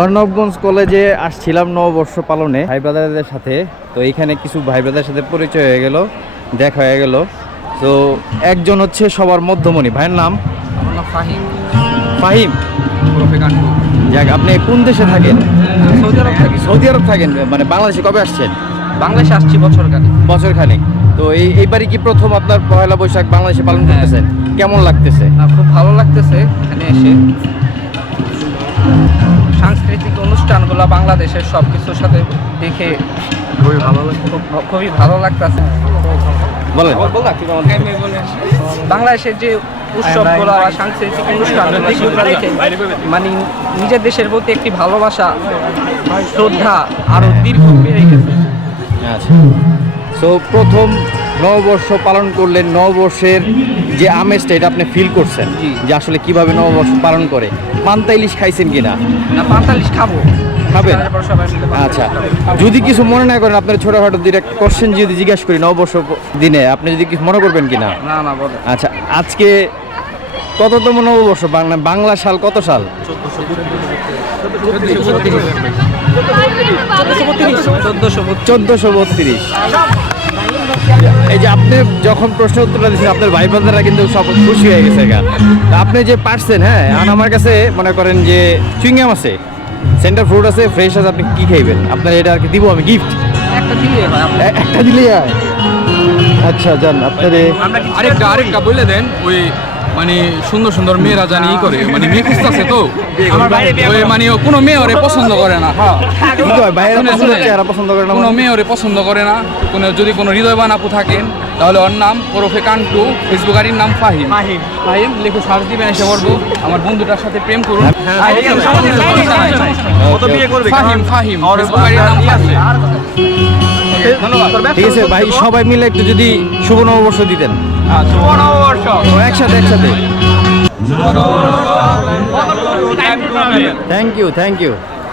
অর্ণবগঞ্জ কলেজে আসছিলাম নববর্ষ পালনে ভাই ব্রাদারদের সাথে। তো এইখানে কিছু ভাই ব্রাদারের সাথে পরিচয় হয়ে গেল দেখা হয়ে গেল। তো একজন হচ্ছে সবার মধ্যমণি। ভাইয়ের নাম? আমার নাম ফাহিম। ফাহিম? যাক আপনি কোন দেশে থাকেন? সৌদি আরব থাকি। সৌদি আরব থাকেন? মানে বাংলাদেশে কবে আসছেন? বাংলাদেশে আসছি বছর কালে বছর খানেক তো এই এইবারই কি প্রথম আপনার পয়লা বৈশাখ বাংলাদেশে পালন হ্যাঁ। করতেছেন? কেমন লাগতেছে? খুব ভালো লাগতেছে এখানে এসে। অনুষ্ঠানগুলো বাংলাদেশের সব কিছুর সাথে দেখে খুবই ভালো খুবই ভালো লাগতেছে। বলেন। বাংলাদেশের যে উৎসবগুলো বা সাংস্কৃতিক অনুষ্ঠানগুলো সেগুলো দেখে মানে নিজের দেশের প্রতি একটি ভালোবাসা শ্রদ্ধা আরও দীর্ঘ বেড়ে গেছে। আচ্ছা। সো প্রথম নববর্ষ পালন করলেন নববর্ষের যে আমেজটা এটা আপনি ফিল করছেন? যে আসলে কীভাবে নববর্ষ পালন করে? পান্তা ইলিশ খাইছেন কিনা? না পাঁতালিশ খাব। খাবেন? আচ্ছা। যদি কিছু মনে না করেন আপনার ছোটখাটো দুইটা কোশ্চেন যদি জিজ্ঞাসা করি নববর্ষ দিনে আপনি যদি কিছু মনে করবেন কি না আচ্ছা আজকে কততম নববর্ষ? বাংলা বাংলা সাল কত সাল? চোদ্দশো বত্রিশ। এই যে আপনি যখন প্রশ্ন উত্তরটা দিচ্ছেন আপনার ভাই বোনরা কিন্তু সব খুশি হয়ে গেছে গা। আপনি যে পারছেন হ্যাঁ এখন আমার কাছে মনে করেন যে চুইংগাম আছে। সেন্টার ফ্রুট আছে ফ্রেশ আছে আপনি কি খাইবেন? আপনার এটা আর কি দিব আমি গিফট একটা দিলে হয় একটা দিলেই হয়? আচ্ছা যান আপনার আরেকটা আরেকটা বলে। দেন ওই মানে সুন্দর সুন্দর মেয়েরা জানি ই করে মানে মেয়ে খুঁজতেছে তো। ওই মানে ও কোনো মেয়ে ওরে পছন্দ করে না। হ্যাঁ পছন্দ করে না কোনো মানে? মেয়ে ওরে পছন্দ করে না কোনো যদি কোনো হৃদয়বান আপু থাকেন তাহলে ওর নাম ওরফে কান্টু ফেসবুক আইডির নাম ফাহিম। ফাহিম। ফাহিম লিখে সার্চ দিবেন এসে পড়ব। আমার বন্ধুটার সাথে প্রেম করুন। ফাহিম ফাহিম ফেসবুক আইডির নাম ফাহিম। ঠিক আছে ভাই সবাই মিলে একটু যদি শুভ নববর্ষ দিতেন। ও, একসাথে একসাথে। Thank you thank you